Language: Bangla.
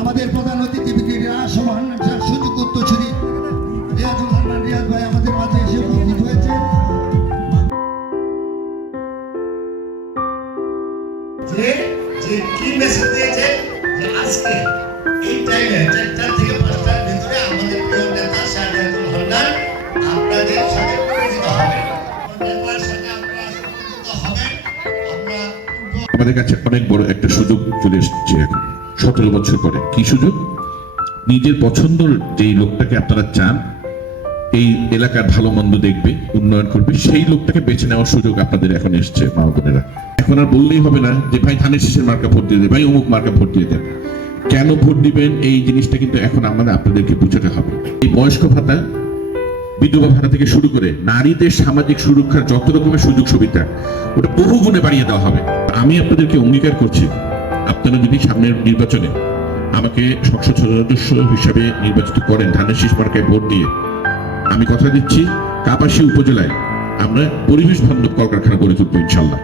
আমাদের প্রধান অতিথি আসমান যার সুযোগ উত্তরসূরি রিয়াজুল রিয়াজ ভাই আমাদের মাঝে এসে উপস্থিত হয়েছে। যে কি মেসেজ দিয়েছে? যে আজকে এই টাইমে চারটা থেকে আমাদের কাছে অনেক বড় একটা সুযোগ চলে এসেছে এখন। সতেরো বছর পরে। কি সুযোগ? নিজের পছন্দের যেই লোকটাকে আপনারা চান, এই এলাকার ভালো মন্দ দেখবে, উন্নয়ন করবে, সেই লোকটাকে বেছে নেওয়ার সুযোগ আপনাদের এখন এসছে, মা বোনেরা। এখন আর বললেই হবে না যে, ভাই, ধানের শীষের মার্কা ভোট দিয়ে ভাই, অমুক মার্কা ভোট দিয়ে দেন কেন ভোট দিবেন? এই জিনিসটা কিন্তু এখন আমাদের আপনাদেরকে বুঝাতে হবে। এই বয়স্ক ভাতা বিধবা ভাতা থেকে শুরু করে নারীদের সামাজিক সুরক্ষার যত রকমের সুযোগ সুবিধা, ওটা বহু গুণে বাড়িয়ে দেওয়া হবে। আমি আপনাদেরকে অঙ্গীকার করছি, আপনারা যদি সামনের নির্বাচনে আমাকে সংসদ সদস্য হিসাবে নির্বাচিত করেন, ধানের শীষ মার্কায় ভোট দিয়ে, আমি কথা দিচ্ছি কাপাসী উপজেলায় আমরা পরিবেশ বান্ধব কলকারখানা গড়ে তুলবো ইনশাল্লাহ।